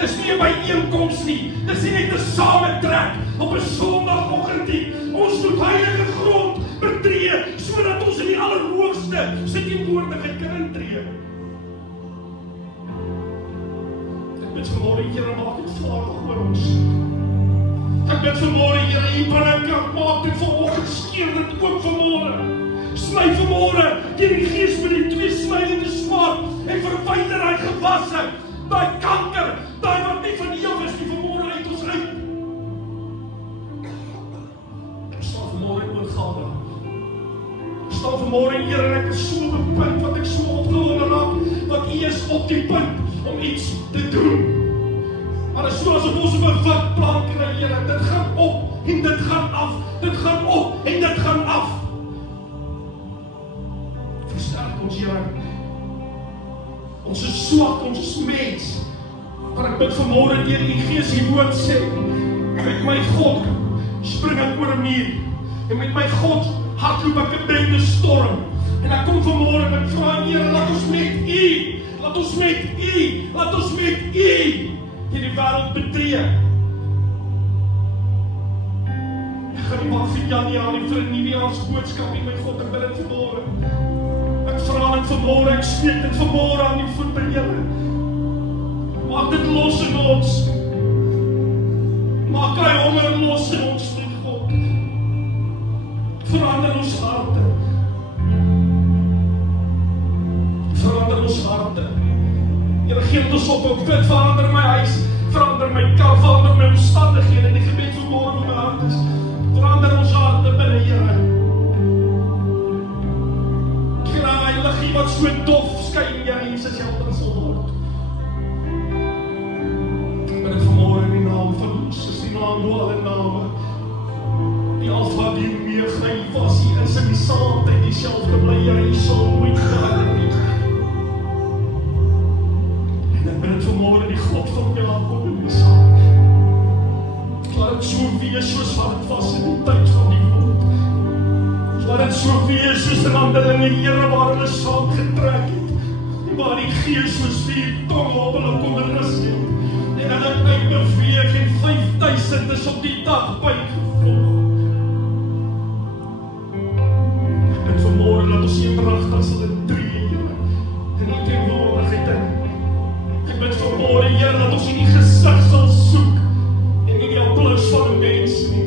Dis nie 'n byeenkoms nie. Dis nie net 'n sametrek op 'n Sondagoggend nie. Ons moet heilige grond betree sodat ons in die Allerhoogste se teenwoordigheid kan intree. Ek bid vanmôre, Here, maak dit vaardig oor ons. Ek bid vanmôre, Here, U binnenkant maak dit vanoggend skeer dit oop vanmôre. Sny vanmôre teen die gees met die twee snydende swaard en verwyder daai gewasse, daai kanker, daai wat nie van U is nie vanmôre uit ons uit. Ek staan vanmôre oorgawe. Ek staan vanmôre, Here, en ek is so op 'n punt wat ek so opgewonde raak, want U is op die punt om iets te doen. Maar dit is soos op ons op 'n witplan kry, Here, dit gaan op en dit gaan af, dit gaan op en dit gaan af. Versterk ons, Here. Ons is swak, ons is mens. Maar ek bid vanmôre deur U Gees die woord sê, met my God spring ek oor 'n muur. En met my God hardloop ek 'n bende storm. En ek kom vanmôre en ek vra, Here, laat ons met U, laat ons met U, laat ons met U die wêreld betree. Ek gaan nie maak vir Januarie vir 'n nuwejaarsboodskap nie, my God, ek bid dit vanmôre. Ek vra dit vanmôre, ek smeek dit vanmôre aan die voete, Here. Maak dit los in ons. Maak hy honger los in ons, my God. Verander ons harte. Verander ons harte. Here, gee ons op, ek bid, verander my huis, verander my kar, verander my omstandighede, die gebed vanmôre op my hart is. Verander ons harte binne, Here. Here, heilig, wat so dof skyn, Here Jesus, help ons word. Ek bid vanmôre in die naam van Jesus, die naam bo alle name. Die Alfa, die Omega, U was hier, is in die saamtyd, dieselfde bly, Here, U sal nooit verander nie. Ek bid vanmôre die God van Jakob en Isak. Laat dit so wees soos wat dit was in die tyd van die woord. Laat dit so wees soos in Handelinge, Here, waar hulle saam getrek het. Waar die Gees soos die tong op hulle kon rus het. En hulle uitbeweeg en 5000 is op die dag bygevoeg. Ek bid vanmôre dat ons hier pragtig sal intree, Here, in die teenwoordigheid in. Ek bid vanmôre, Here, dat ons nie die gesig sal soek en nie die applaus van 'n mens nie.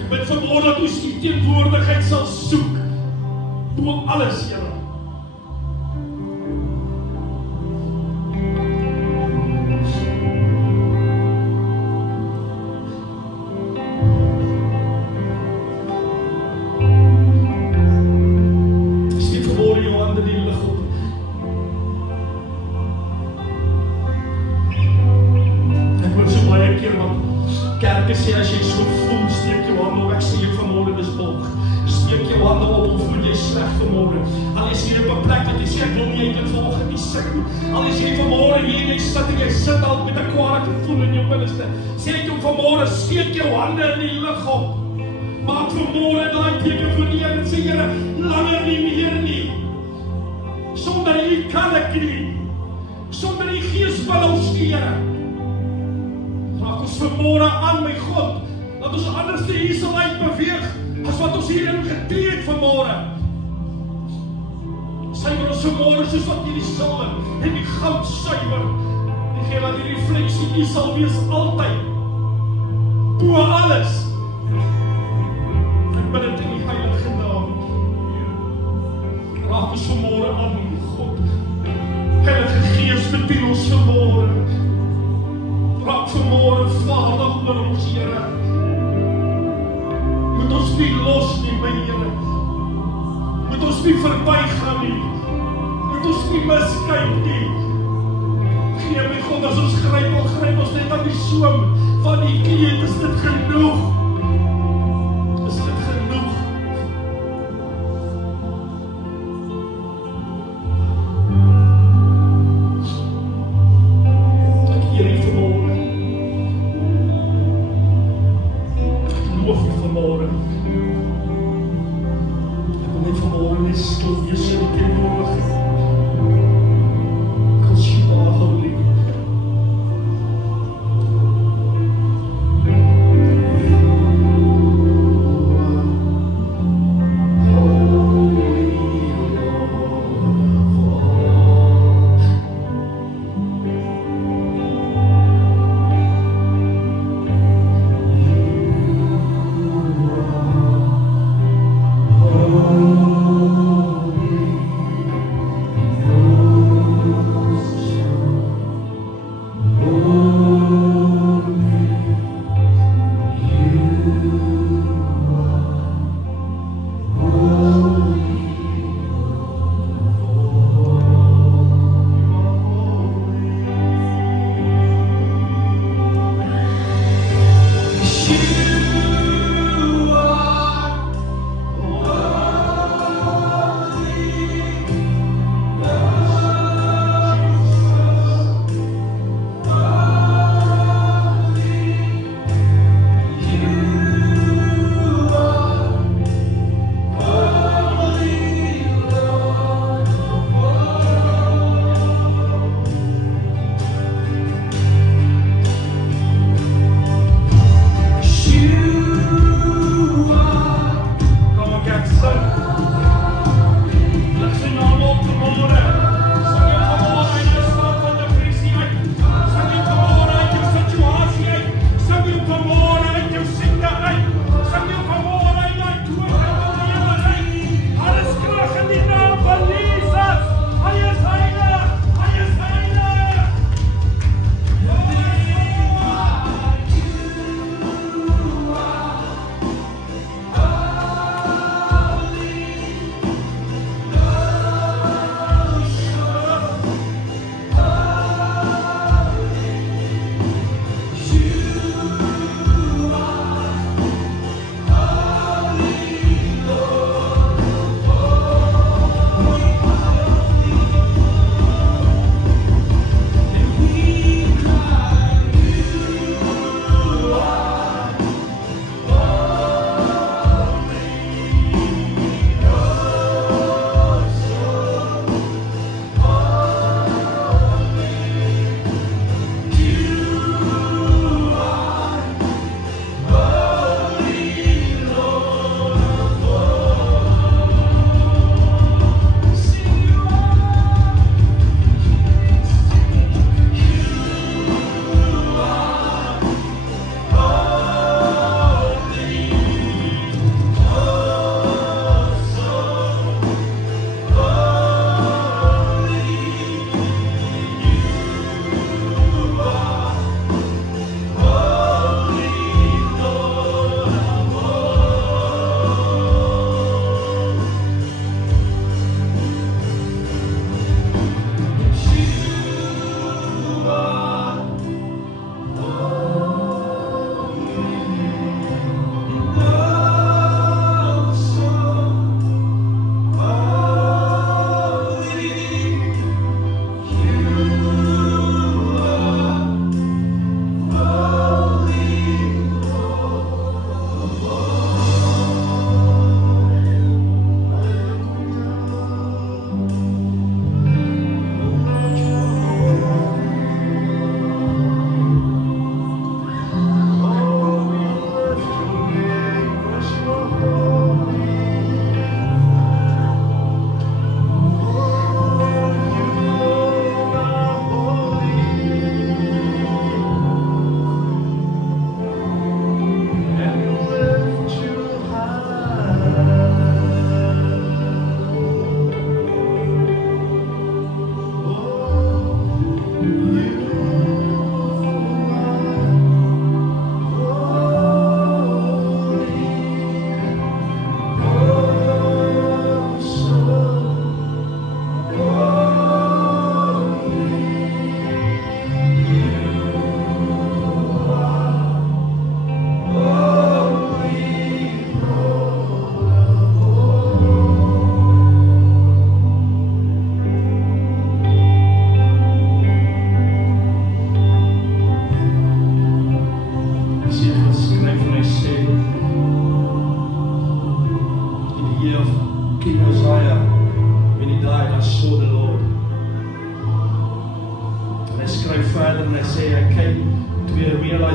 Ek bid vanmôre dat ons die teenwoordigheid sal soek bo alles, Here. Steek vanmôre jou hande die lig op. Kerke sê, as jy so voel, steek jou hande op. Ek sê jou vanmôre, dis bolg. Steek jou hande op, of voel jy sleg vanmôre. Al is hier op 'n plek wat jy sê, ek wil nie eintlik vanoggend nie sit nie. Al is jy vanmôre hier en jy sit en jy sit al met 'n kwade gevoel in jou binneste. Sê ek jou vanmôre, steek jou hande in die lug op. Maak vanmôre daai teken vir die Here en sê, Here, langer nie meer nie. Sonder U kan ek nie. Sonder U Gees wil ons nie, Here. Raak ons vanmôre aan, my God, dat ons anders hier sal uitbeweeg, as wat ons hierin getree het vanmôre. Suiwer ons vanmôre soos wat hierdie silwer en die goud suiwer. En gee dat die refleksie U sal wees altyd. Bo alles. Ek bid dit in die heilige naam. Raak ons vanmôre aan, God. Heilige Gees, bedien ons vanmôre. Raak vanmôre vaardig oor ons, Here. Moet ons nie los nie, my Here. Moet ons nie verbygaan nie. Moet ons nie miskyk nie. Gee my God, as ons gryp ons net aan die soem van die kleed, is dit genoeg. Is dit genoeg. Ek eer U vanmôre. Ek loof U vanmôre. Ek wil net vanmôre net stil wees in die teenwoordigheid. Because You are holy.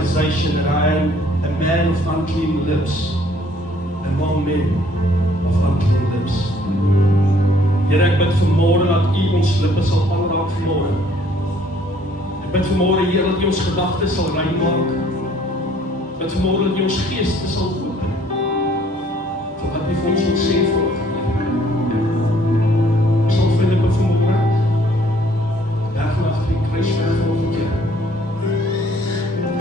realization that I am a man of unclean lips, among men of unclean lips. Here ek bid vanmôre dat U ons lippe sal aanraak vanmôre. Ek bid vanmôre, Here, dat U ons gedagtes sal rein maak. Ek bid vanmôre dat U ons geeste sal open vir wat U vir ons wil sê vanmôre. Ek sal vir lippe vanmôre weg na die kruis weg vanoggend, Here.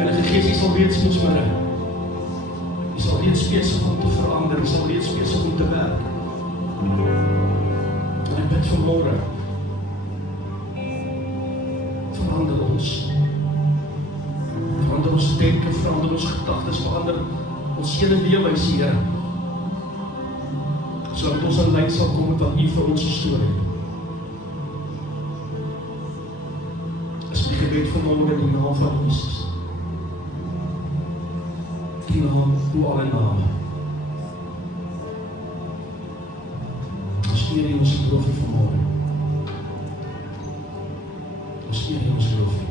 En as die Gees U sal reeds ons midde. U sal reeds besig om te verander, U sal reeds besig om te werk. En ek bid vanmôre, verander ons. Verander ons denke, verander ons gedagtes, verander ons hele lewens, Here. Sodat ons in lyn sal kom met wat U vir ons gestoor het. Is my gebed vanmôre in die naam van Jesus. Die naam bo alle name. Ons eer U, ons loof U vanmôre. Ons eer U, ons loof U.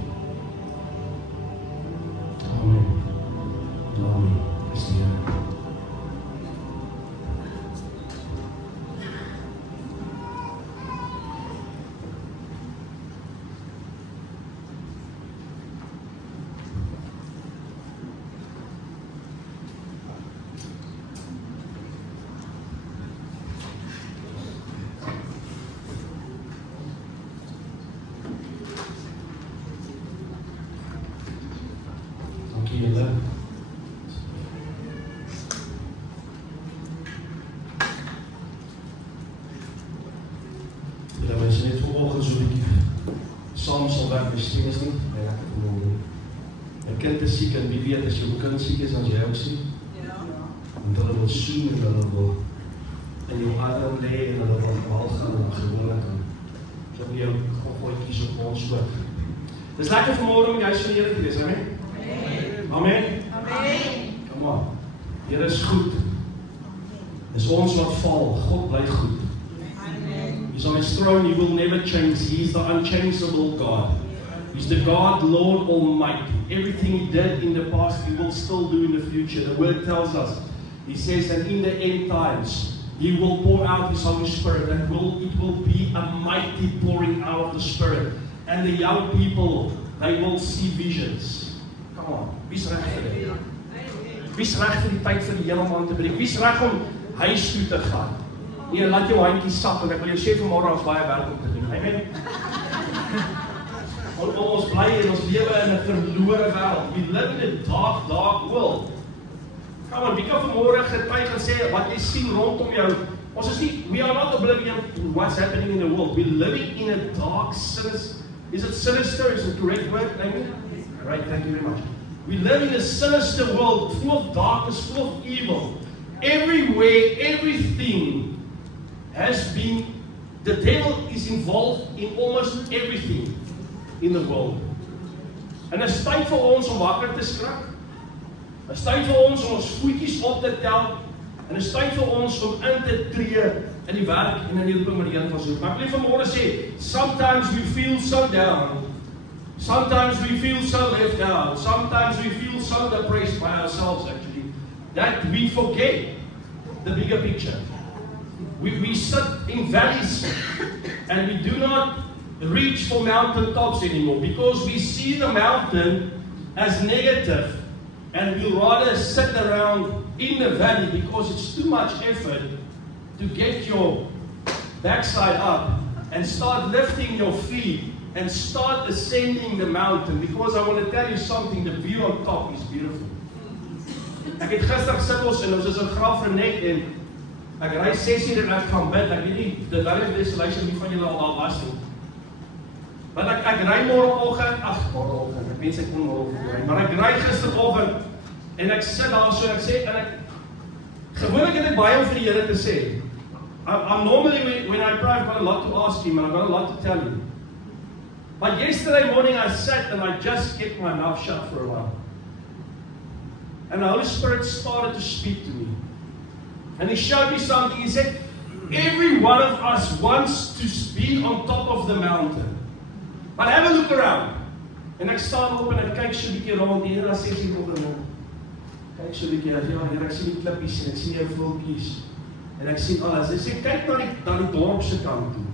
Amen. Amen. Is die Here. As jou kind siek is, as jy ook siek. Ja. En hulle wil soen en hulle wil in jou arm lê en hulle wil wel gaan en gewoonlik kan. So op jou gogootjies op ons hoofd. Dis lekker vanmôre om in die huis van die Here te wees, amen? Amen. Amen. Kom maar. Here is goed. Dis ons wat val, God bly goed. Amen. He's on his throne, he will never change. He's the unchangeable God. He's the God, Lord Almighty. Everything He did in the past, He will still do in the future. The Word tells us, He says that in the end times, He will pour out His Holy Spirit, and it will be a mighty pouring out of the Spirit. And the young people, they will see visions. Come on, wie's reg vir dit? Wie's reg vir die tyd vir die heelman te breek? Wie's reg om huis toe te gaan? Nee, laat jou handjie sak, en ek wil jou sê vanmôre ons baie werk om te doen. Amen. Ons bly en ons lewe in 'n verlore wêreld. We live in a dark world. Kom aan, wie kan vanmôre getuig en sê wat jy sien rondom jou? Ons is nie, we are not oblivious to what's happening in the world. We're living in a dark, sinister. Is it sinister? Is it the correct word? Amy? Right, thank you very much. We live in a sinister world, full of darkness, full of evil. Everywhere, everything has been. The devil is involved in almost everything in the world. En dit is tyd vir ons om wakker te skrik. Dit is tyd vir ons om ons voetjies op te tel. En dit is tyd vir ons om in te tree in die werk en in die roeping met die Here van ons. Maar ek wil vanmôre sê, sometimes we feel so down. Sometimes we feel so left out. Sometimes we feel so depressed by ourselves actually, that we forget the bigger picture. We sit in valleys and we do not reach for mountain tops anymore because we see the mountain as negative and we'll rather sit around in the valley because it's too much effort to get your backside up and start lifting your feet and start ascending the mountain, because I want to tell you something, the view on top is beautiful. Ek het gister gesit ons en ons is in Graafrenet en ek ry 6 uur en ek gaan bid. Ek weet nie, dit wel is destination wie van julle al daar was nie. Want ek ry môreoggend, môreoggend, ek weet ek kon môreoggend ry, maar ek ry gisteroggend en ek sit daar so en ek sê, en ek gewoonlik het ek baie om vir die Here te sê. I'm normally, when I pray, I've got a lot to ask Him and I've got a lot to tell Him. But yesterday morning I sat and I just kept my mouth shut for a while. And the Holy Spirit started to speak to me. And He showed me something. He said, every one of us wants to be on top of the mountain. But have a look around. En ek staan op en ek kyk so 'n bietjie rond hier na 6:00 op die môre. Kyk so 'n bietjie, ja, Here, ek sien die klippies en ek sien jou voeltjies en ek sien alles. Hy sê kyk na die dorp se kant toe.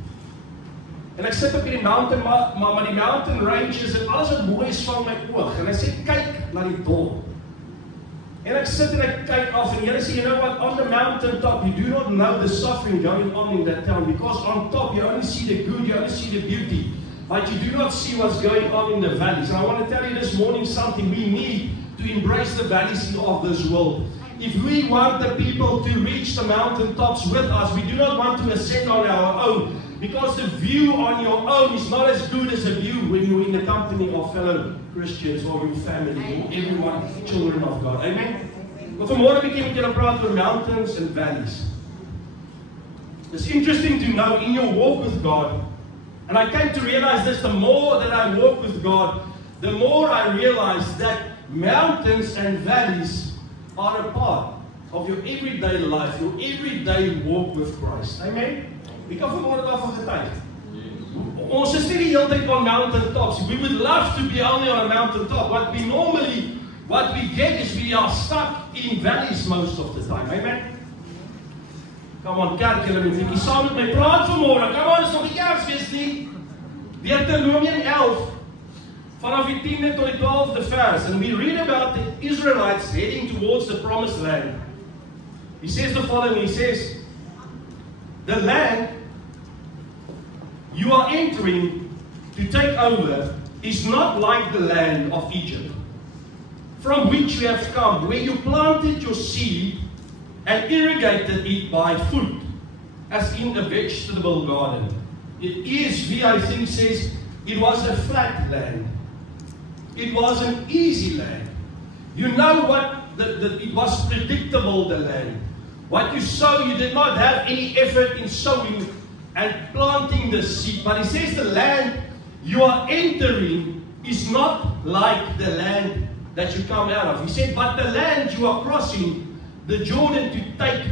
En ek sit op hierdie mountain, maar die mountain ranges en alles wat mooi is vang my oog. En hy sê kyk na die dorp. En ek sit en ek kyk af en Here sê, you know what, on the mountain top, you do not know the suffering going on in that town, because on top you only see the good, you only see the beauty, but you do not see what's going on in the valleys. And I want to tell you this morning something, we need to embrace the valleys of this world. If we want the people to reach the mountain tops with us, we do not want to ascend on our own, because the view on your own is not as good as a view when you're in the company of fellow Christians or your family or everyone, children of God. Amen? Maar vanmorgen begin met julle praat oor mountains and valleys. It's interesting to know in your walk with God, and I came to realize this, the more that I walk with God, the more I realize that mountains and valleys are a part of your everyday life, your everyday walk with Christ. Amen? Wie kan vanmorgen daarvan getuig? Ons is nie die hele tyd on mountain tops. We would love to be only on a mountain top. What we get is we are stuck in valleys most of the time. Amen? Come on, kerk, julle moet bietjie saam met my praat vanmorgen. Come on, is nog die Kersfees nie. Deuteronomium 11, vanaf die 10de tot die 12de vers. And we read about the Israelites heading towards the promised land. He says the following, he says, the land you are entering to take over is not like the land of Egypt, from which you have come, where you planted your seed and irrigated it by foot, as in a vegetable garden. ESV, I think, says it was a flat land. It was an easy land. You know what? It was predictable, the land. What you sow, you did not have any effort in sowing and planting the seed. But he says the land you are entering is not like the land that you come out of. He said, but the land you are crossing the Jordan to take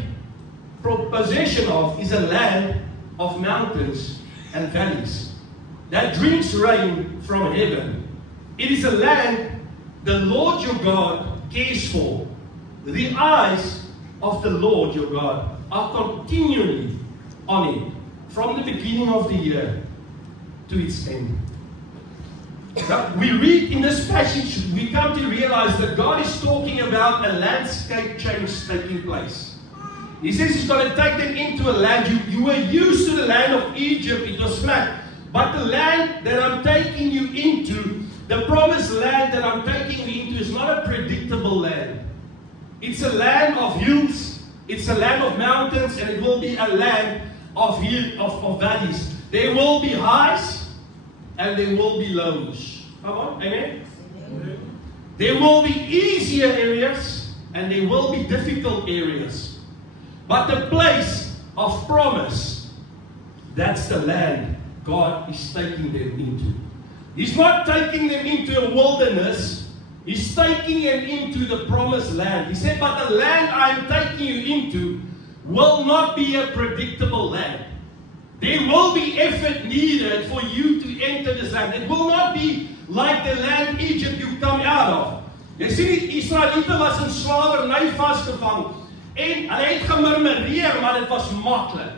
possession of is a land of mountains and valleys that drinks rain from heaven. It is a land the Lord your God cares for. The eyes of the Lord your God are continually on it, from the beginning of the year to its end. Now, we read in this passage, we come to realize that God is talking about a landscape change taking place. He says He's going to take them into a land. You were used to the land of Egypt, it was flat. But the land that I'm taking you into, the promised land that I'm taking you into, is not a predictable land. It's a land of hills, it's a land of mountains, and it will be a land of valleys. There will be highs and there will be lows. Come on, amen? There will be easier areas and there will be difficult areas. But the place of promise, that's the land God is taking them into. He's not taking them into a wilderness. He's taking them into the promised land. He said, but the land I'm taking you into will not be a predictable land. There will be effort needed for you to enter this land. It will not be like the land Egypt you come out of. Jy sien die Israeliete was in slawerny vasgevang en hulle het gemurmureer, maar dit was maklik.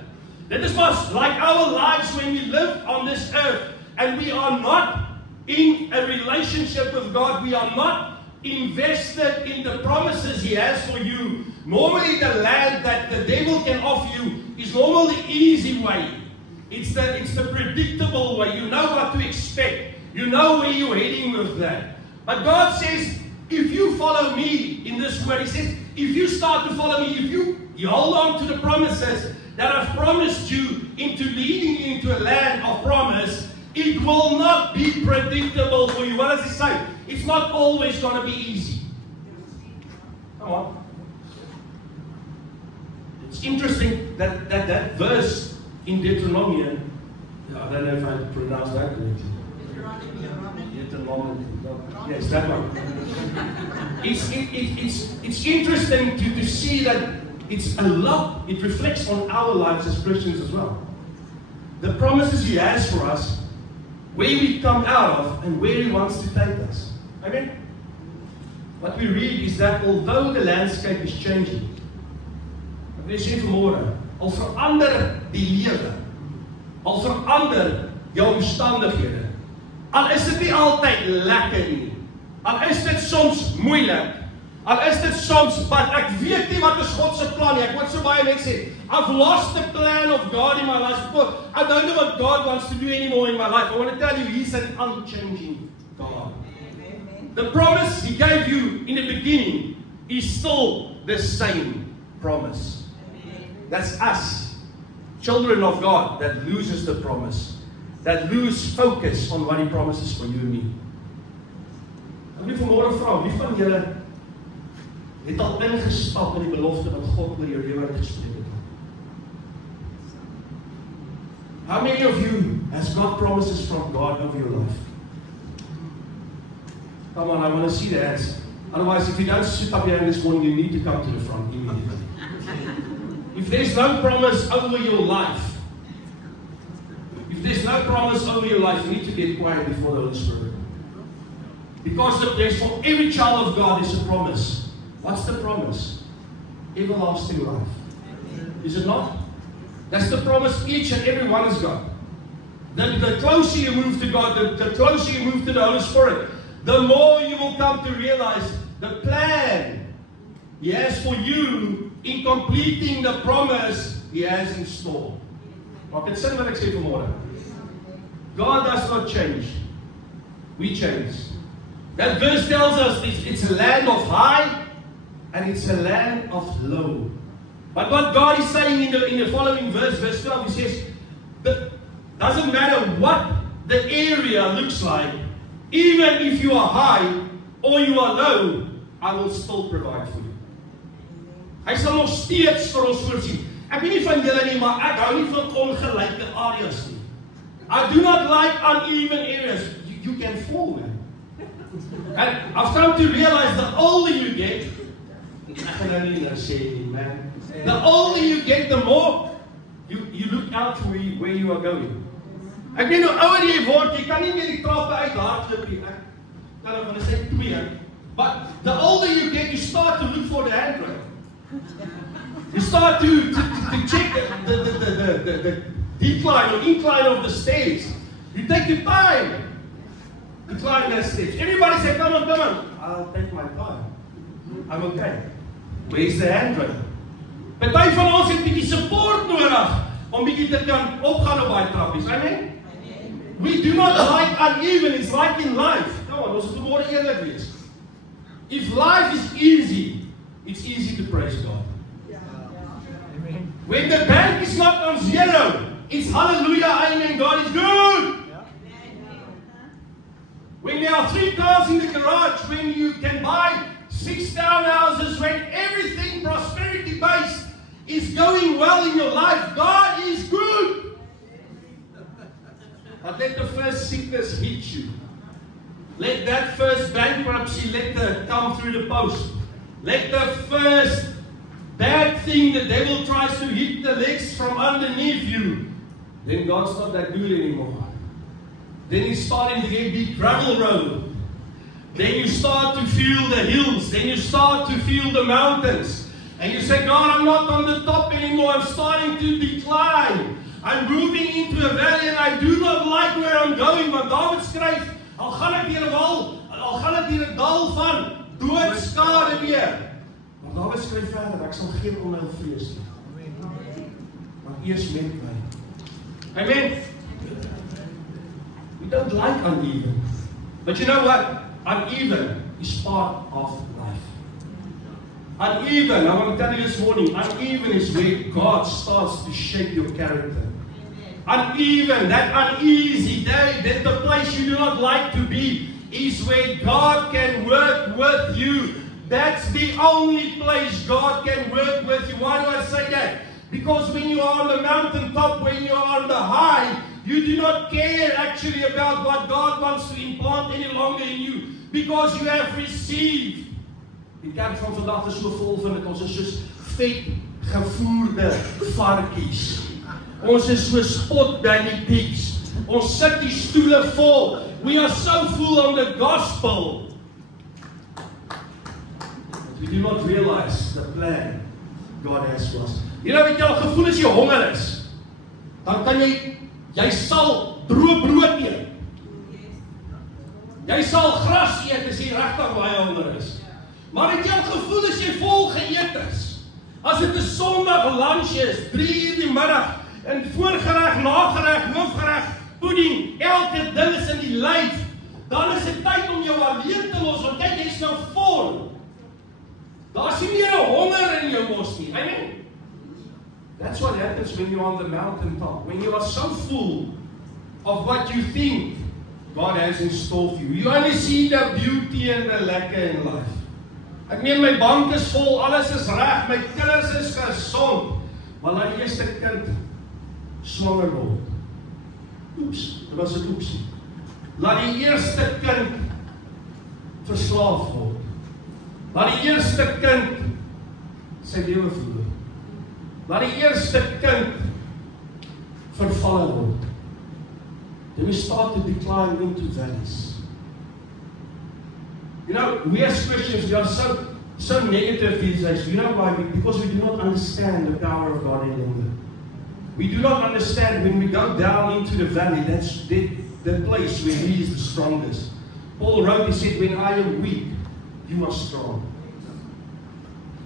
Dit is was like our lives when we live on this earth and we are not in a relationship with God. We are not invested in the promises He has for you. Normally the land that the devil can offer you is normally the easy way. It's the predictable way. You know what to expect. You know where you're heading with that. But God says, if you follow me in this word, He says, if you start to follow me, if you hold on to the promises that I've promised you into leading you into a land of promise, it will not be predictable for you. What does He say? It's not always going to be easy. Come on. It's interesting that verse in Deuteronomy, I don't know if I pronounce that correctly. Deuteronomy. Yes, that one. It's interesting to see that it's a lot, it reflects on our lives as Christians as well. The promises He has for us where we come out of and where He wants to take us. Amen? What we read is that although the landscape is changing, wat wil sê vanmôre, al verander die lewe, al verander jou omstandighede, al is dit nie altyd lekker nie, al is dit soms moeilik, al is dit soms, but ek weet nie wat is God se plan nie. Ek moet so baie net sê, I've lost the plan of God in my life. I don't know what God wants to do anymore in my life. I want to tell you, He's an unchanging God. The promise He gave you in the beginning is still the same promise. That's us, children of God, that loses the promise, that lose focus on what He promises for you and me. Ek wil vanmôre vra, wie van julle het al ingestap in die belofte wat God oor jou lewe gespreek het? How many of you has got promises from God over your life? Come on, I want to see the answer. Otherwise, if you don't sit up here this morning, you need to come to the front immediately. If there's no promise over your life, if there's no promise over your life, you need to get quiet before the Holy Spirit. Because there's for every child of God is a promise. What's the promise? Everlasting life. Is it not? That's the promise each and every one has got. The closer you move to God, the closer you move to the Holy Spirit, the more you will come to realize the plan He has for you in completing the promise He has in store. Maak dit sin wat ek sê vanmôre? God does not change. We change. That verse tells us it's a land of high and it's a land of low. But what God is saying in the following verse, verse 12, He says, that doesn't matter what the area looks like, even if you are high or you are low, I will still provide for you. Hy sal nog steeds vir ons voorsien. Ek weet nie van julle nie, maar ek hou nie van ongelyke areas nie. I do not like uneven areas. You can fall, man. And I've come to realize the older you get, ek gaan nou nie sê nie, man. The older you get, the more you look out for where you are going. Ek weet hoe ouer jy word, jy kan nie meer die trappe uit hardloop nie. Ek kan nou van sê 2. But the older you get, you start to look for the handrail. You start to check the decline or incline of the stairs. You take your time to climb that stage. Everybody say, come on, come on. I'll take my time. I'm okay. Where's the handrail? Party van ons het 'n bietjie support nodig om bietjie te kan opgaan op daai trappies. Amen. We do not like uneven. It's like in life. Come on, ons moet môre eerlik wees. If life is easy, it's easy to praise God. Amen. When the bank is not on zero, it's hallelujah, amen, God is good. When there are 3 cars in the garage, when you can buy 6 townhouses, when everything prosperity-based is going well in your life, God is good. But let the first sickness hit you. Let that first bankruptcy letter come through the post. Let the first bad thing the devil tries to hit the legs from underneath you. Then God's not that good anymore. Then He's starting to get big gravel road. Then you start to feel the hills. Then you start to feel the mountains. And you say, God, I'm not on the top anymore. I'm starting to decline. I'm moving into a valley and I do not like where I'm going. Maar David skryf, al gaan ek deur 'n wal, al gaan ek deur 'n dal van doodskade weer. Maar David skryf verder, ek sal geen onheil vrees nie. Maar eers met my. Amen. We don't like uneven. But you know what? Uneven is part of life. Uneven, I want to tell you this morning, uneven is where God starts to shape your character. Uneven, that uneasy day, that the place you do not like to be, is where God can work with you. That's the only place God can work with you. Why do I say that? Because when you are on the mountaintop, when you are on the high, you do not care actually about what God wants to implant any longer in you. Because you have received. Die kerk van vandag is so vol van dit. Ons is soos vet gevoerde varkies. Ons is so spot belly pigs. Ons sit die stoele vol. We are so full on the gospel. But we do not realize the plan God has for us. Jy weet jy al gevoel as jy honger is, dan kan jy sal droë brood eet. Jy sal gras eet as jy regtig baie honger is. Maar het jy al gevoel as jy vol geëet is? As dit 'n Sondag lunch is, 3:00 die middag, en voorgereg, nagereg, hoofgereg, pudding, elke ding is in die lyf, dan is dit tyd om jou alleen te los, want kyk, jy's nou vol. Daar's nie meer 'n honger in jou mos nie. Amen. That's what happens when you're on the mountaintop. When you are so full of what you think God has in store for you. You only see the beauty and the lekker in life. Ek meen my bank is vol, alles is reg, my kinders is gesond. Maar laat die eerste kind swanger word. Oeps, dit was 'n oepsie. Laat die eerste kind verslaaf word. Laat die eerste kind sy lewe verloor. Laat die eerste kind vervalle word. Then we start to decline into valleys. You know, we as Christians, we are so negative these days. You know why? Because we do not understand the power of God any longer. We do not understand when we go down into the valley, that's the place where He is the strongest. Paul wrote, he said, when I am weak, you are strong.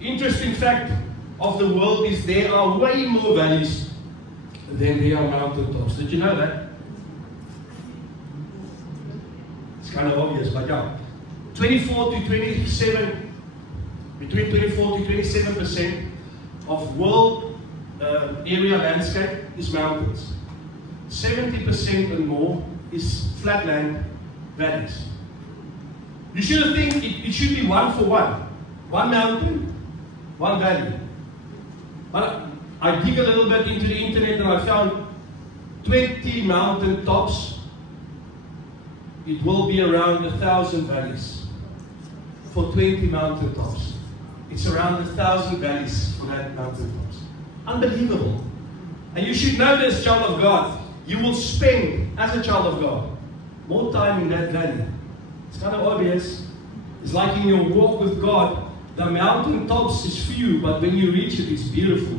Interesting fact of the world is there are way more valleys than there are mountaintops. Did you know that? It's kind of obvious, but yeah. 24 to 27, between 24 to 27% of world area landscape is mountains. 70% and more is flatland valleys. You should think it should be 1 for 1. 1 mountain, 1 valley. But I dig a little bit into the internet and I found 20 mountain tops. It will be around 1,000 valleys. For 20 mountain tops. It's around 1,000 valleys for that mountain tops. Unbelievable. And you should know this, child of God. You will spend, as a child of God, more time in that valley. It's kind of obvious. It's like in your walk with God, the mountain tops is few, but when you reach it, it's beautiful.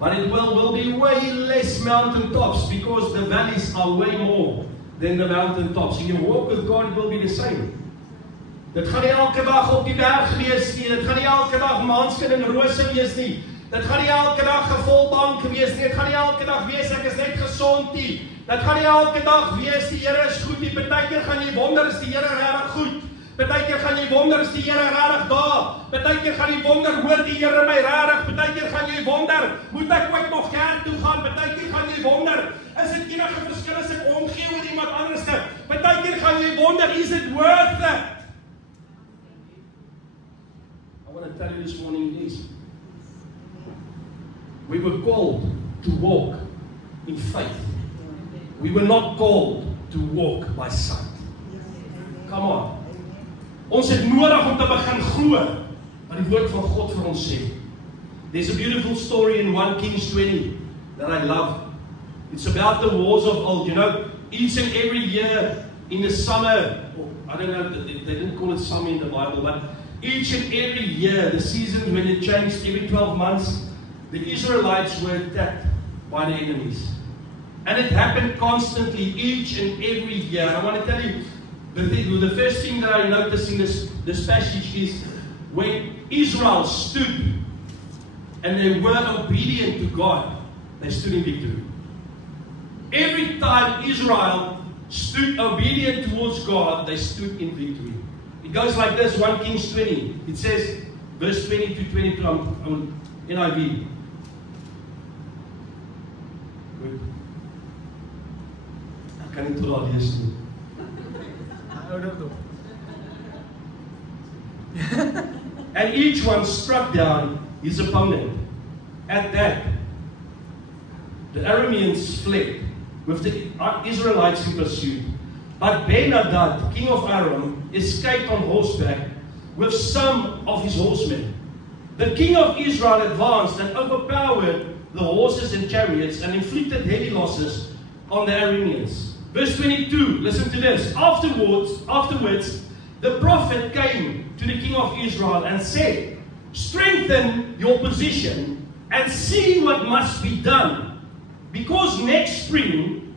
But it will be way less mountain tops because the valleys are way more than the mountain tops. In your walk with God, it will be the same. Dit gaan nie elke dag op die berg wees nie, dit gaan nie elke dag maanskin en rose wees nie, dit gaan nie elke dag 'n vol bank wees nie, dit gaan nie elke dag wees ek is net gesond nie, dit gaan nie elke dag wees die Here is goed nie, partykeer gaan jy wonder is die Here regtig goed, partykeer gaan jy wonder is die Here regtig daar, partykeer gaan jy wonder hoor die Here my regtig, partykeer gaan jy wonder moet ek ooit nog kerk toe gaan, partykeer gaan jy wonder is dit enige verskil as ek omgee oor iemand anders, partykeer gaan jy wonder is it worth it? I want to tell you this morning is we were called to walk in faith. We were not called to walk by sight. Come on. Ons het nodig om te begin glo wat die woord van God vir ons sê. There's a beautiful story in 1 Kings 20 that I love. It's about the wars of old. You know, each and every year in the summer, I don't know, they didn't call it summer in the Bible, but each and every year, the season when it changed every 12 months, the Israelites were attacked by the enemies. And it happened constantly, each and every year. And I want to tell you, the first thing that I noticed in this passage is when Israel stood and they were obedient to God, they stood in victory. Every time Israel stood obedient towards God, they stood in victory. It goes like this, 1 Kings 20. It says, verse 20 to 22 on NIV. Good. I can't even tell this. And each one struck down his opponent. At that, the Arameans fled with the Israelites in pursuit. But Ben-Hadad, king of Aram, escaped on horseback with some of his horsemen. The king of Israel advanced and overpowered the horses and chariots and inflicted heavy losses on the Arameans. Verse 22, listen to this. Afterwards, the prophet came to the king of Israel and said, strengthen your position and see what must be done, because next spring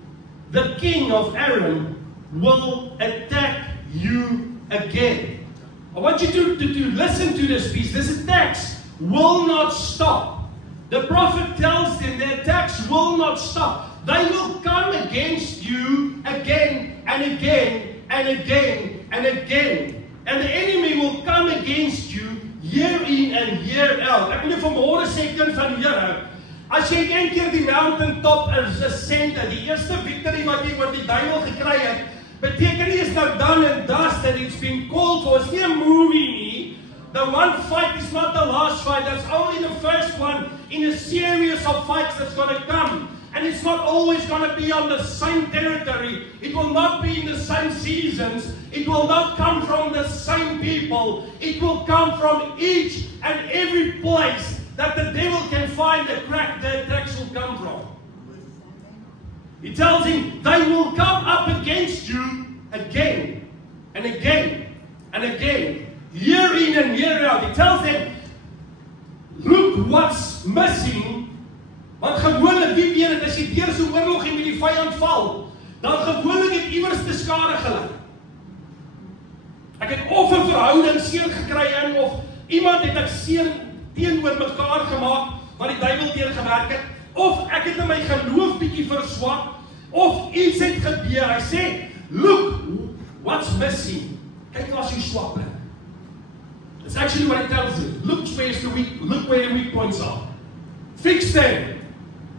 the king of Aram will attack you again. I want you to listen to this piece. This attacks will not stop. The prophet tells them the attacks will not stop. They will come against you again and again and again and again. And the enemy will come against you year in and year out. Ek wil vanmôre sê kind van die Here, as jy een keer die mountaintop is ascended, die eerste victory wat jy oor die duiwel gekry het, beteken nie is nou done and dusted, it's been called for. It's nie 'n movie nie. The one fight is not the last fight. That's only the first one in a series of fights that's going to come. And it's not always going to be on the same territory. It will not be in the same seasons. It will not come from the same people. It will come from each and every place that the devil can find a crack the attacks will come from. He tells him, they will come up against you again and again and again, year in and year out. He tells them, look what's missing. Want gewoonlik, wie weet het, as jy deur so oorlog en met die vyand val, dan gewoonlik het iewers te skade gelei. Ek het of 'n verhouding seer gekry in, of iemand het ek seer teenoor mekaar gemaak, wat die duiwel deurgewerk het, of ek het in my geloof bietjie verswak, of iets het gebeur. Hy sê, look, what's missing? Kyk waar is jou swak plek. It's actually what it tells you. Look where the weak points are. Fix them.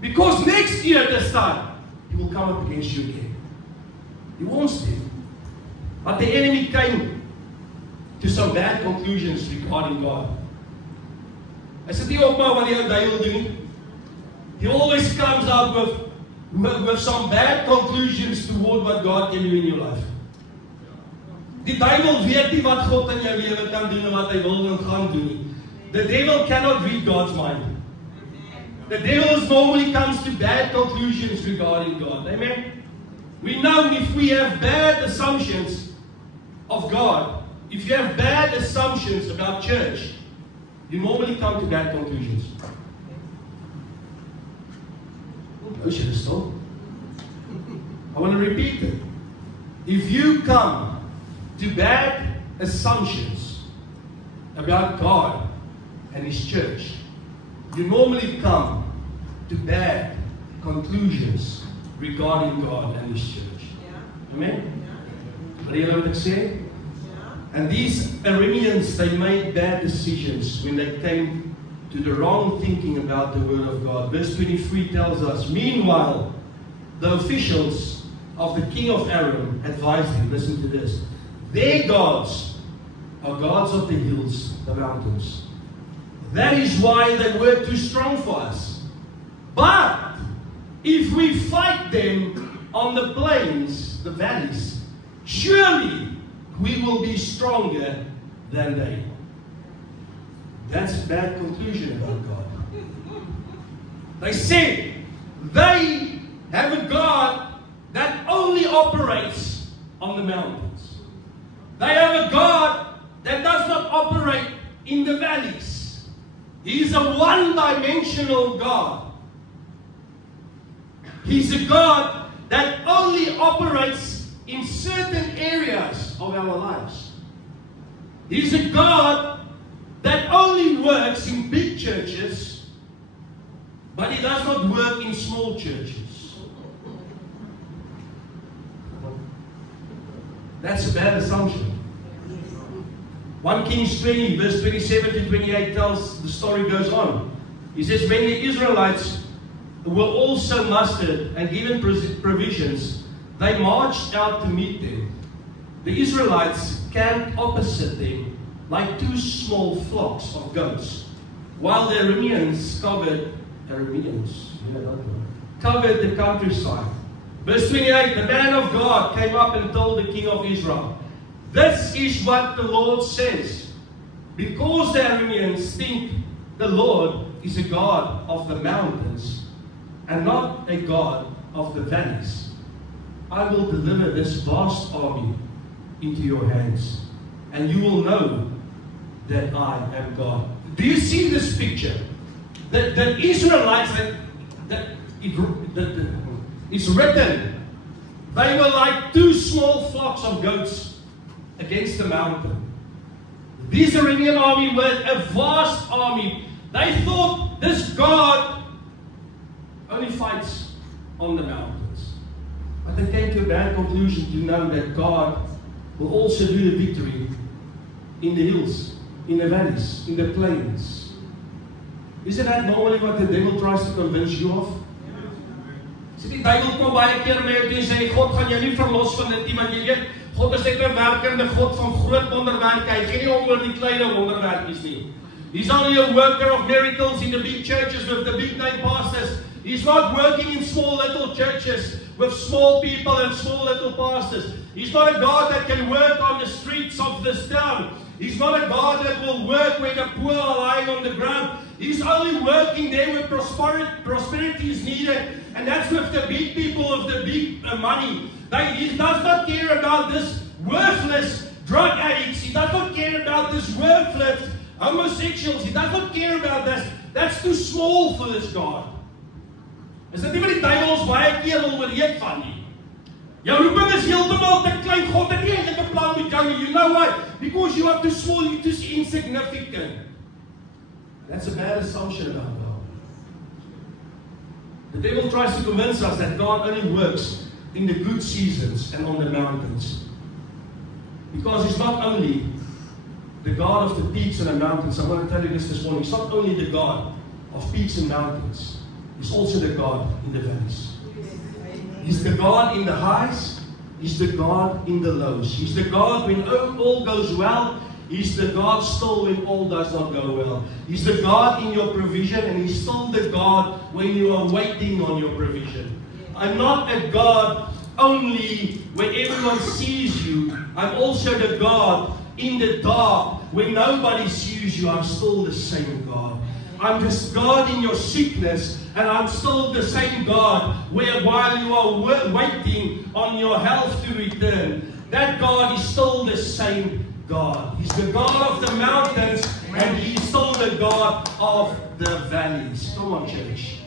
Because next year at this time, he will come up against you again. He wants to. But the enemy came to some bad conclusions regarding God. Is dit nie op maar wat die ou duiwel doen? He always comes out with some bad conclusions toward what God can do in your life. Die duiwel weet nie wat God in jou lewe kan doen en wat hy wil en gaan doen nie. The devil cannot read God's mind. The devil normally comes to bad conclusions regarding God. Amen? We know if we have bad assumptions of God, if you have bad assumptions about church, you normally come to bad conclusions. Oh, should have stopped. I want to repeat it. If you come to bad assumptions about God and His church, you normally come to bad conclusions regarding God and His church. Yeah. Amen? Wat julle wat ek sê? Yeah. And these Arameans, they made bad decisions when they came to the wrong thinking about the Word of God. Verse 23 tells us, meanwhile, the officials of the king of Aram advised him, listen to this, their gods are gods of the hills, the mountains. That is why they were too strong for us. But if we fight them on the plains, the valleys, surely we will be stronger than they. That's a bad conclusion about God. They said they have a God that only operates on the mountains. They have a God that does not operate in the valleys. He's a one-dimensional God. He's a God that only operates in certain areas of our lives. He's a God that only works in big churches, but He does not work in small churches. That's a bad assumption. 1 Kings 20, verse 27 to 28 tells, the story goes on. He says, when the Israelites were also mustered and given provisions, they marched out to meet them. The Israelites camped opposite them like two small flocks of goats, while the Arameans covered the countryside. Verse 28, the man of God came up and told the king of Israel, this is what the Lord says. Because the Arameans think the Lord is a God of the mountains and not a God of the valleys. I will deliver this vast army into your hands, and you will know that I am God. Do you see this picture? The Israelites, it's written, they were like two small flocks of goats against the mountain. The Aramean army were a vast army. They thought this God only fights on the mountains. But they came to a bad conclusion to know that God will also do the victory in the hills, in the valleys, in the plains. Isn't that normally what the devil tries to convince you of? So die duivel kom baie keer met jou en sê God gaan jou nie verlos van dit nie, want jy weet God is net 'n werkende God van groot wonderwerke. Hy gee nie om oor die kleine wonderwerkies nie. He's only a worker of miracles in the big churches with the big name pastors. He's not working in small little churches with small people and small little pastors. He's not a God that can work on the streets of this town. He's not a God that will work where the poor are lying on the ground. He's only working there where prosperity is needed. And that's with the big people of the big money. He does not care about this worthless drug addicts. He does not care about this worthless homosexuals. He does not care about this. That's too small for this God. Is dit nie wat die duivel ons baie keer wil oorheek van nie? Jou roeping is heeltemal te klein. God het nie eintlik 'n plan met jou nie. You know why? Because you are too small, you're too insignificant. That's a bad assumption about God. The devil tries to convince us that God only works in the good seasons and on the mountains. Because He's not only the God of the peaks and the mountains. I'm going to tell you this morning. He's not only the God of peaks and mountains. He's also the God in the valleys. He's the God in the highs. He's the God in the lows. He's the God when all goes well. He's the God still when all does not go well. He's the God in your provision, and He's still the God when you are waiting on your provision. I'm not a God only when everyone sees you. I'm also the God in the dark when nobody sees you. I'm still the same God. I'm just God in your sickness, and I'm still the same God while you are waiting on your health to return. That God is still the same God. He's the God of the mountains, and He's still the God of the valleys. Come on, church.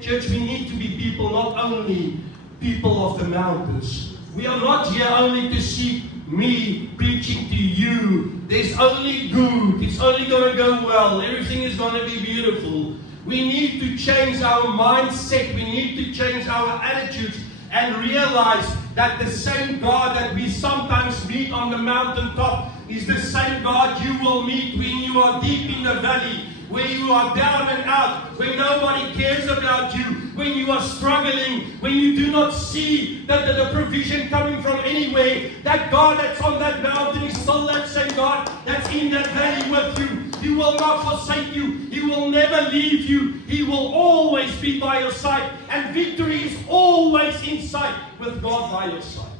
Church, we need to be people, not only people of the mountains. We are not here only to seek me preaching to you. There's only good. It's only going to go well. Everything is going to be beautiful. We need to change our mindset. We need to change our attitudes and realize that the same God that we sometimes meet on the mountaintop is the same God you will meet when you are deep in the valley, where you are down and out, where nobody cares about you, when you are struggling, when you do not see the provision coming from anywhere. That God that's on that mountain is still that same God that's in that valley with you. He will not forsake you. He will never leave you. He will always be by your side. And victory is always in sight with God by your side.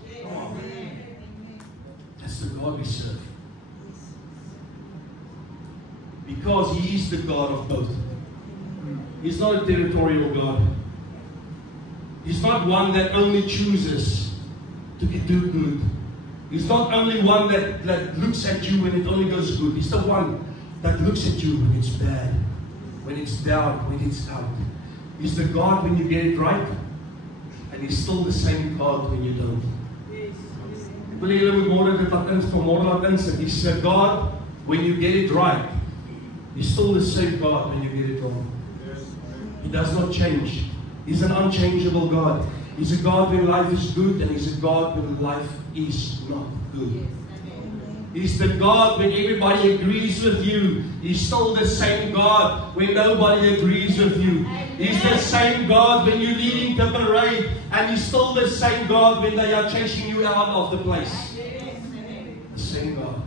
That's the God we serve. Because He is the God of both. He's not a territorial God. He's not one that only chooses to do good. He's not only one that looks at you when it only goes good. He's the one that looks at you when it's bad, when it's down, when it's out. He's the God when you get it right, and He's still the same God when you don't. He's the God when you get it right. He's still the same God when you get it wrong. He does not change. He's an unchangeable God. He's a God when life is good, and He's a God when life is not good. He's the God when everybody agrees with you. He's still the same God when nobody agrees with you. He's the same God when you're leading the parade, and He's still the same God when they are chasing you out of the place. The same God.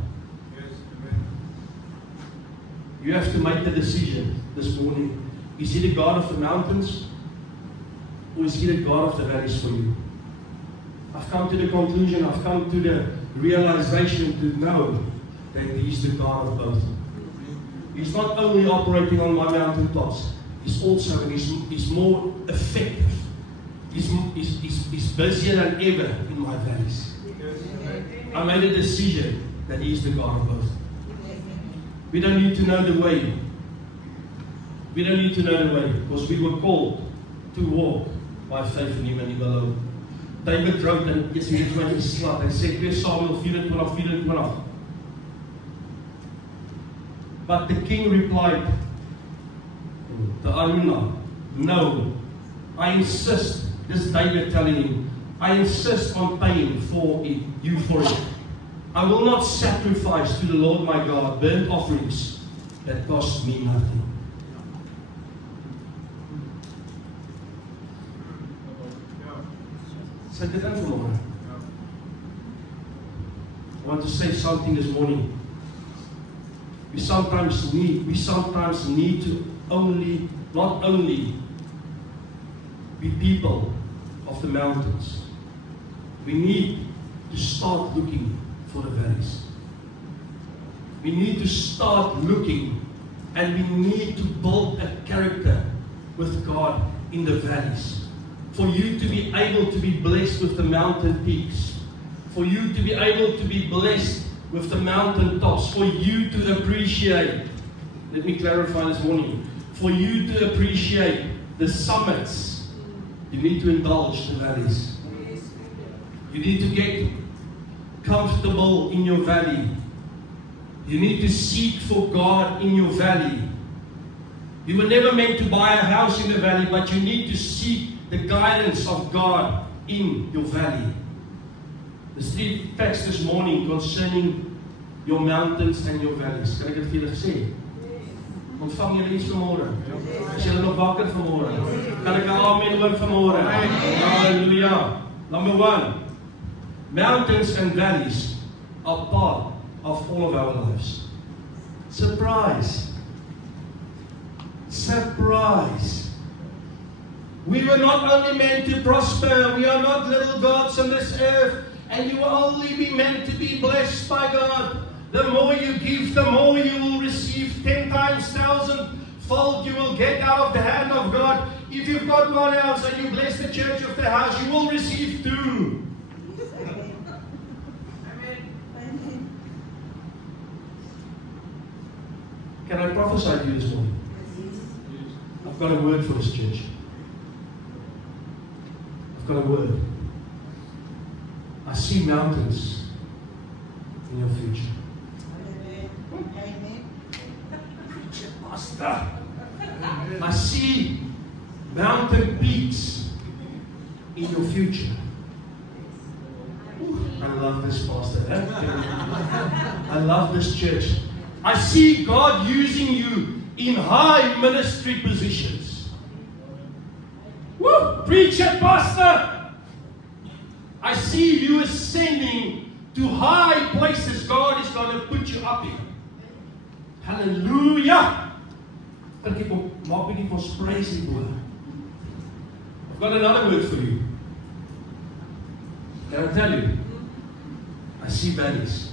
You have to make the decision this morning. Is He the God of the mountains, or is He the God of the valleys for you? I've come to the conclusion, I've come to the realization to know that He's the God of both. He's not only operating on my mountaintops, He's also, and He's more effective. is busier than ever in my valleys. I made a decision that He is the God of both. We don't need to know the way. We don't need to know the way, because we were called to walk by faith in Him and Him alone. David wrote in Jesaja 20 and said, 2 Samuel 24:24. But the king replied to Araunah, no, I insist, this is David telling him, I insist on paying for it, you for it. I will not sacrifice to the Lord my God burnt offerings that cost me nothing. Sit dit in vanmorgen. I want to say something this morning. We sometimes need to not only be people of the mountains. We need to start looking for the valleys. We need to start looking, and we need to build a character with God in the valleys. For you to be able to be blessed with the mountain peaks. For you to be able to be blessed with the mountain tops. For you to appreciate, let me clarify this morning, for you to appreciate the summits, you need to indulge the valleys. You need to get comfortable in your valley. You need to seek for God in your valley. You were never meant to buy a house in the valley, but you need to seek the guidance of God in your valley. The 3 facts this morning concerning your mountains and your valleys. Kan ek dit vir julle sê? Ontvang julle iets vanmorgen? Is julle nog wakker vanmorgen? Kan ek 'n amen hoor vanmorgen? Hallelujah. Number 1. Mountains and valleys are part of all of our lives. Surprise. Surprise. We were not only meant to prosper, we are not little gods on this earth, and you will only be meant to be blessed by God. The more you give, the more you will receive. 10 times 1,000-fold you will get out of the hand of God. If you've got 1 ounce and you bless the church of the house, you will receive 2. Can I prophesy to you this morning? I've got a word for this church. I've got a word. I see mountains in your future. Amen. Master. I see mountain peaks in your future. I love this pastor. I love this church. I see God using you in high ministry positions. Woo! Preach it, pastor! I see you ascending to high places. God is going to put you up in. Hallelujah! I've got another word for you. Can I tell you? I see valleys.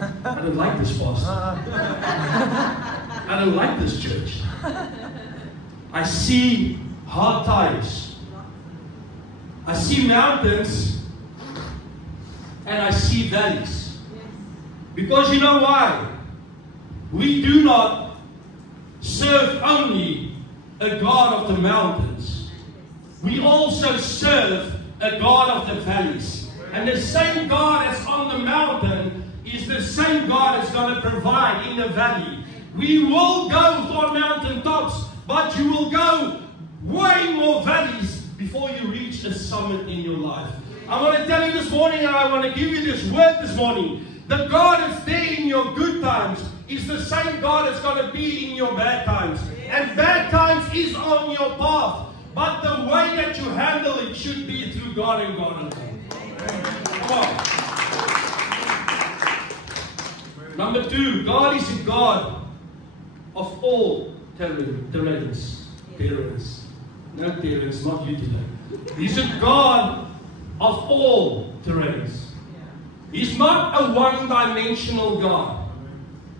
I don't like this pastor. I don't like this church. I see hard times. I see mountains and I see valleys. Because you know why? We do not serve only a God of the mountains. We also serve a God of the valleys. And the same God that's on the mountain is the same God that's going to provide in the valley. We will go for mountain tops, but you will go way more valleys before you reach a summit in your life. I want to tell you this morning, and I want to give you this word this morning. The God that's there in your good times is the same God that's going to be in your bad times. And bad times is on your path. But the way that you handle it should be through God and God alone. Come on. Number 2, God is a God of all terrains. No terrains, not you today. He's a God of all terrains. He's not a one-dimensional God.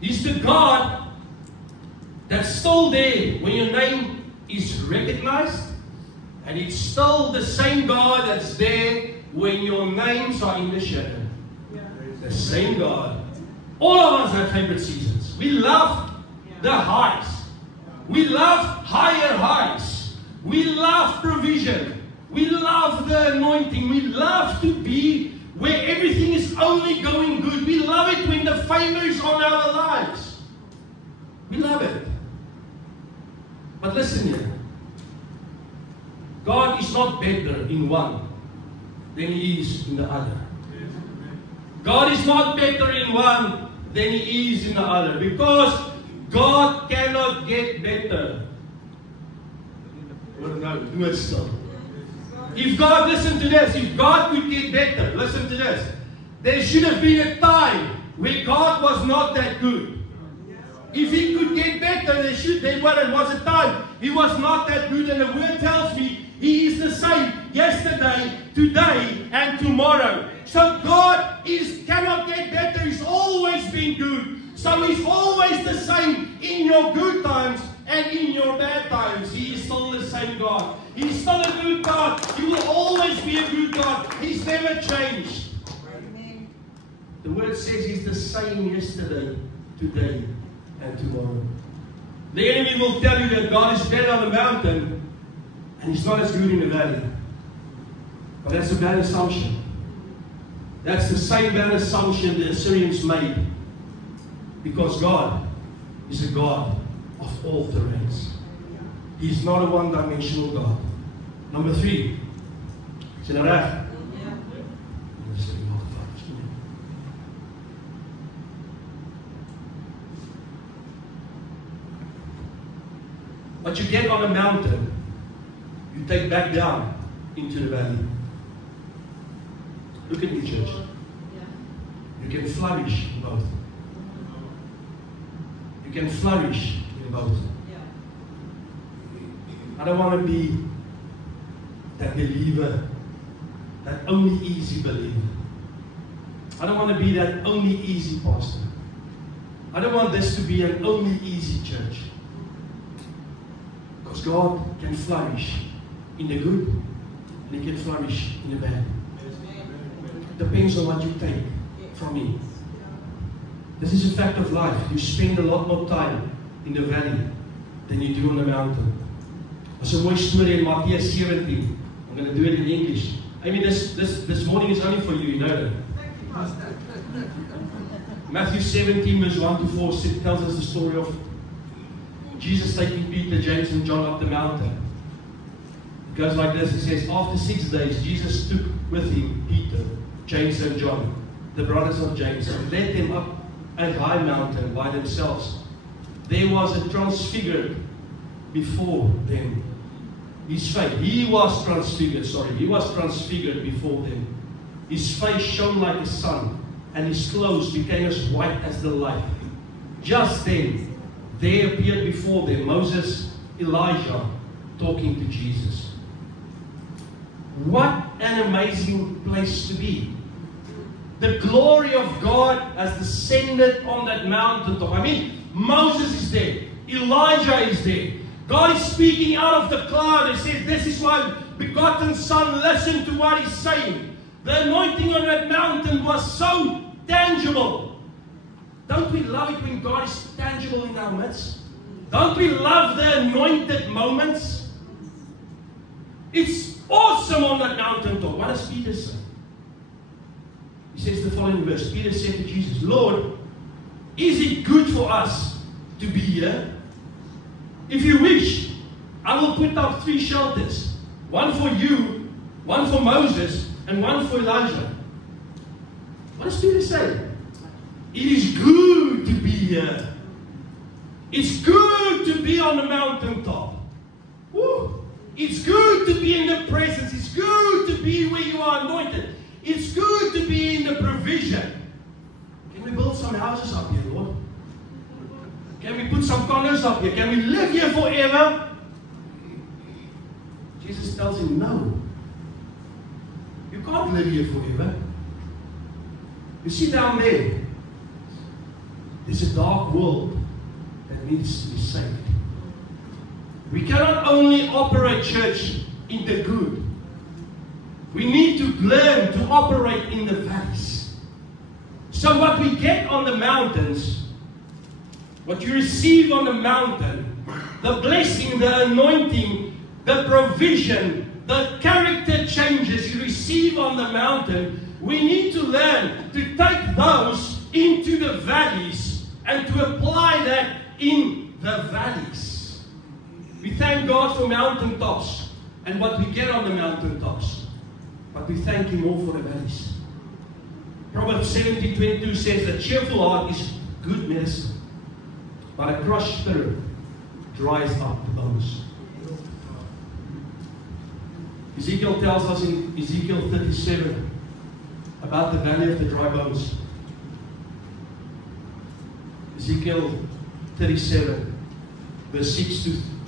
He's the God that's still there when your name is recognized And it's still the same God that's there when your names are in the shadow. The same God. All of us have favorite seasons. We love the highs. We love higher highs. We love provision. We love the anointing. We love to be where everything is only going good. We love it when the favor is on our lives. We love it. But listen here. God is not better in one than He is in the other. God is not better in one than He is in the other. Because God cannot get better. Well, no, do it still. If God, listen to this, if God could get better, listen to this. There should have been a time where God was not that good. If He could get better, there was a time He was not that good. And the Word tells me He is the same yesterday, today, and tomorrow. So God cannot get better. He's always been good. So He's always the same in your good times and in your bad times. He is still the same God. He's still a good God. He will always be a good God. He's never changed. Amen. The Word says He's the same yesterday, today, and tomorrow. The enemy will tell you that God is better on the mountain and He's not as good in the valley. But that's a bad assumption. That's the same bad assumption the Assyrians made. Because God is a God of all terrains. He's not a one-dimensional God. Number 3. Is it reg? What you get on a mountain, you take back down into the valley. Look at me, church. You can flourish in both. You can flourish in both. I don't want to be that believer, that only easy believer. I don't want to be that only easy pastor. I don't want this to be an only easy church. Because God can flourish in the good and He can flourish in the bad. Depends on what you take from Him. This is a fact of life. You spend a lot more time in the valley than you do on the mountain. There's a mooi story in Matthew 17. I'm going to do it in English. I mean, this morning is only for you, you know that. Matthew 17 verse 1 to 4 tells us the story of Jesus taking Peter, James and John up the mountain. It goes like this. It says, after 6 days, Jesus took with Him Peter, James and John, the brothers of James, and led them up a high mountain by themselves. There was a transfigured before them. His face, he was transfigured before them. His face shone like the sun, and his clothes became as white as the light. Just then, there appeared before them Moses, Elijah, talking to Jesus. What an amazing place to be. The glory of God has descended on that mountaintop. I mean, Moses is there. Elijah is there. God is speaking out of the cloud and says, this is my begotten Son. Listen to what He's saying. The anointing on that mountain was so tangible. Don't we love it when God is tangible in our midst? Don't we love the anointed moments? It's awesome on that mountaintop. What does Peter say? He says the following verse. Peter said to Jesus, Lord, is it good for us to be here? If you wish, I will put up 3 shelters. One for you, one for Moses, and one for Elijah. What does Peter say? It is good to be here. It's good to be on the mountaintop. Woo. It's good to be in the presence. It's good to be where you are anointed. It's good to be in the provision. Can we build some houses up here, Lord? Can we put some condos up here? Can we live here forever? Jesus tells him, no. You can't live here forever. You see down there, there's a dark world that needs to be saved. We cannot only operate church in the good. We need to learn to operate in the valleys. So what we get on the mountains, what you receive on the mountain, the blessing, the anointing, the provision, the character changes you receive on the mountain, we need to learn to take those into the valleys and to apply that in the valleys. We thank God for mountaintops and what we get on the mountaintops, but we thank Him more for the valleys. Proverbs 17:22 says, a cheerful heart is good medicine, but a crushed spirit dries up the bones. Ezekiel tells us in Ezekiel 37 about the valley of the dry bones. Ezekiel 37, verse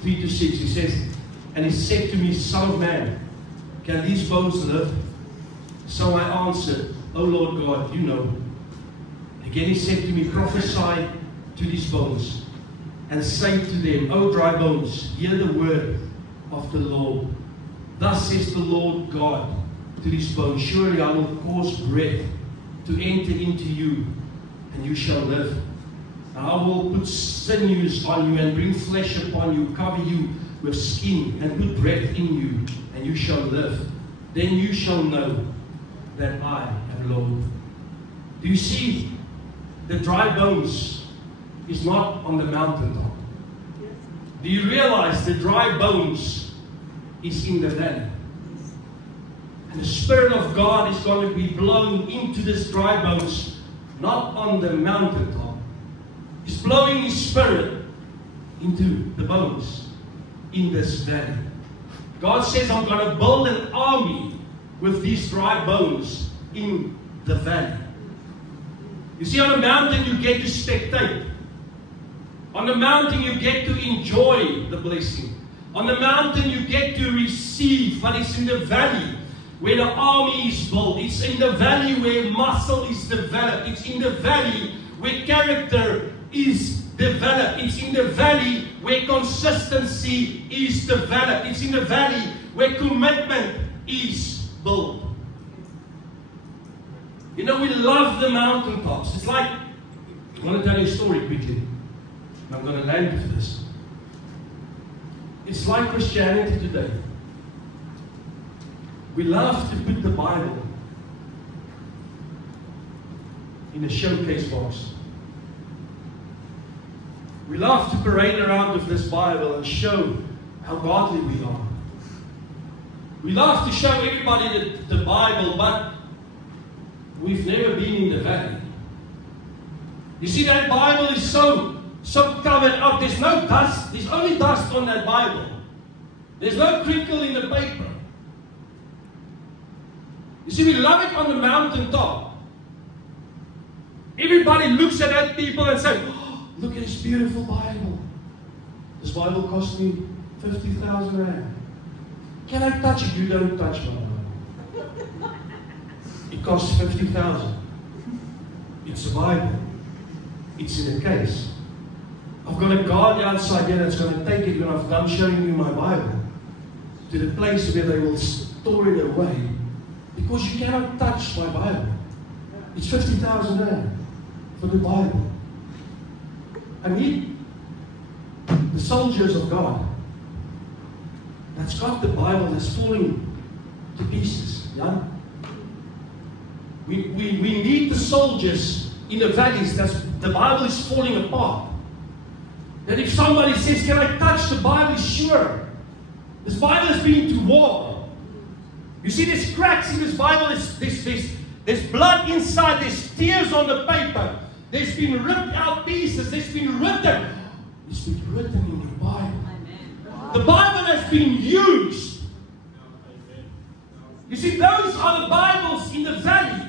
3 to 6, he says, and he said to me, Son of man, can these bones live? So I answered, O Lord God, you know. Again he said to me, prophesy to these bones, and say to them, O dry bones, hear the word of the Lord. Thus says the Lord God to these bones, surely I will cause breath to enter into you, and you shall live. And I will put sinews on you and bring flesh upon you, cover you with skin and put breath in you, and you shall live. Then you shall know that I am Lord. Do you see? The dry bones is not on the mountaintop. Do you realize the dry bones is in the valley? And the Spirit of God is going to be blown into this dry bones, not on the mountaintop. He's blowing His Spirit into the bones in this valley. God says, I'm going to build an army with these dry bones in the valley. You see, on the mountain you get to spectate. On the mountain you get to enjoy the blessing. On the mountain you get to receive, but it's in the valley where the army is built. It's in the valley where muscle is developed. It's in the valley where character is developed. It's in the valley where consistency is developed. It's in the valley where commitment is built. You know, we love the mountaintops. It's like, I want to tell you a story quickly. I'm going to land with this. It's like Christianity today. We love to put the Bible in a showcase box. We love to parade around with this Bible and show how godly we are. We love to show everybody the Bible, but we've never been in the valley. You see, that Bible is so covered up. There's no dust. There's only dust on that Bible. There's no crinkle in the paper. You see, we love it on the mountaintop. Everybody looks at that people and says, oh, look at this beautiful Bible. This Bible cost me 50,000 rand. Can I touch it? You don't touch my Bible. It costs 50,000. It's a Bible. It's in a case. I've got a guard outside here that's going to take it when I've done showing you my Bible to the place where they will store it away, because you cannot touch my Bible. It's 50,000 rand for the Bible. I need the soldiers of God that's got the Bible that's falling to pieces. Yeah? We need the soldiers in the valleys that's the Bible is falling apart. That if somebody says, can I touch the Bible? Sure. This Bible has been to war. You see, there's cracks in this Bible. There's blood inside. There's tears on the paper. There's been ripped out pieces. There's been written. It's been written in the Bible. The Bible has been used. You see, those are the Bibles in the valley.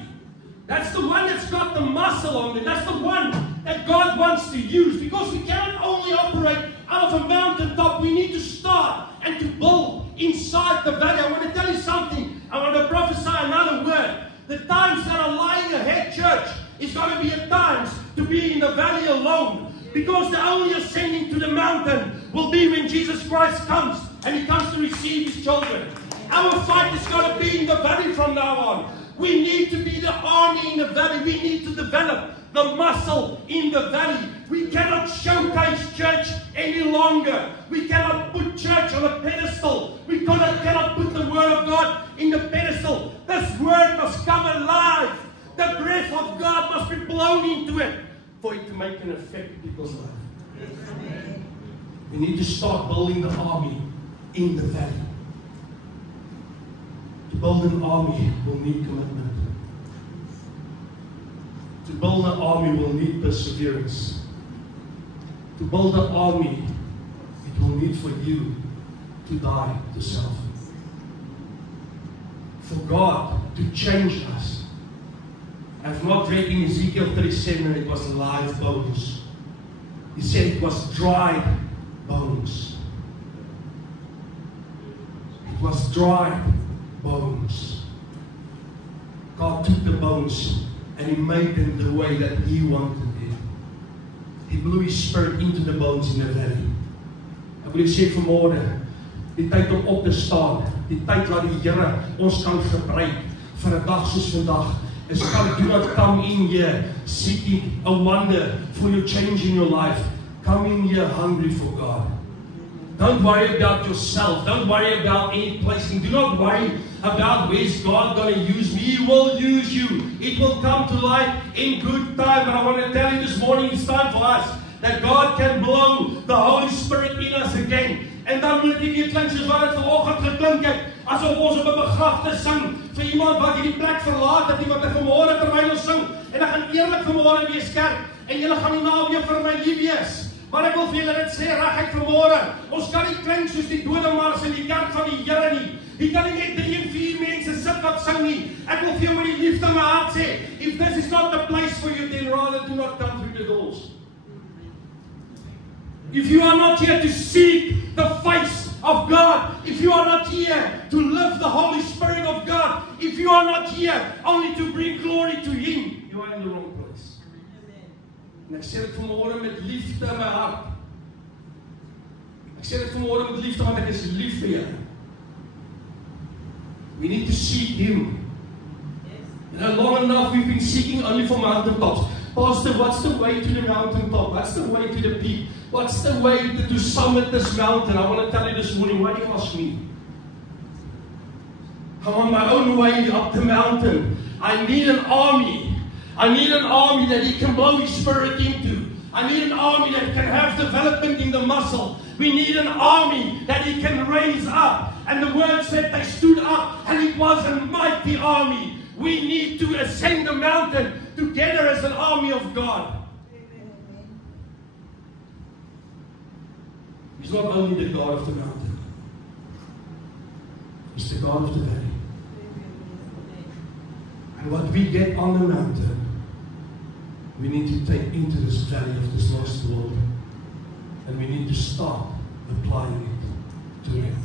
That's the one that's got the muscle on it. That's the one that God wants to use. Because we cannot only operate out of a mountaintop. We need to start and to build inside the valley. I want to tell you something. I want to prophesy another word. The times that are lying ahead, church, is going to be at times to be in the valley alone. Because the only ascending to the mountain will be when Jesus Christ comes and He comes to receive His children. Our fight is going to be in the valley from now on. We need to be the army in the valley. We need to develop the muscle in the valley. We cannot showcase church any longer. We cannot put church on a pedestal. We cannot put the Word of God in the pedestal. This Word must come alive. The breath of God must be blown into it for it to make an effect in people's life. We need to start building the army in the valley. To build an army will need commitment. To build an army will need perseverance. To build an army, it will need for you to die to self. For God to change us. I've not read in Ezekiel 37 it was live bones. He said it was dried bones. It was dried bones. God took the bones and He made them the way that He wanted them. He blew His Spirit into the bones in the valley. Ek wil sê vanmôre, die tyd om op te staan, die tyd wat die Here ons kan gebruik vir 'n dag soos vandag, is come, do not come in here seeking a wonder for your change in your life. Come in here hungry for God. Don't worry about yourself. Don't worry about any placing. Do not worry about where's God going to use me. He will use you. It will come to light in good time. But I want to tell you this morning, it's time for us that God can blow the Holy Spirit in us again. En dan moet ek nie klink soos wat het vanoggend geklink het, asof ons op 'n begrafnis sing vir iemand wat hierdie plek verlaat het, wat ek vanmôre terwyl ons sing. En ek gaan eerlik vanmôre wees kerk, en julle gaan nie naweek vir my lief wees. Maar ek wil vir julle dit sê reguit vanmôre, ons kan nie klink soos die dodemars in die kerk van die Here nie. Hier kan nie net 3 en 4 mense sit wat sing nie. Ek wil vir jou met die liefde in my hart sê, if this is not the place for you, then rather do not come through the doors. If you are not here to seek the face of God, if you are not here to live the Holy Spirit of God, if you are not here only to bring glory to Him, you are in the wrong place. En ek sê dit vanmôre met liefde in my hart. Ek sê dit vanmôre met liefde want ek is lief vir julle. We need to seek Him. You know, long enough we've been seeking only for mountaintops. Pastor, what's the way to the mountaintop? What's the way to the peak? What's the way to summit this mountain? I want to tell you this morning, why do you ask me? I'm on my own way up the mountain. I need an army. I need an army that He can blow His Spirit into. I need an army that can have development in the muscle. We need an army that He can raise up. And the Word said they stood up, and it was a mighty army. We need to ascend the mountain together as an army of God. He's not only the God of the mountain. He's the God of the valley. And what we get on the mountain, we need to take into this valley of this lost world. And we need to start applying it to Him.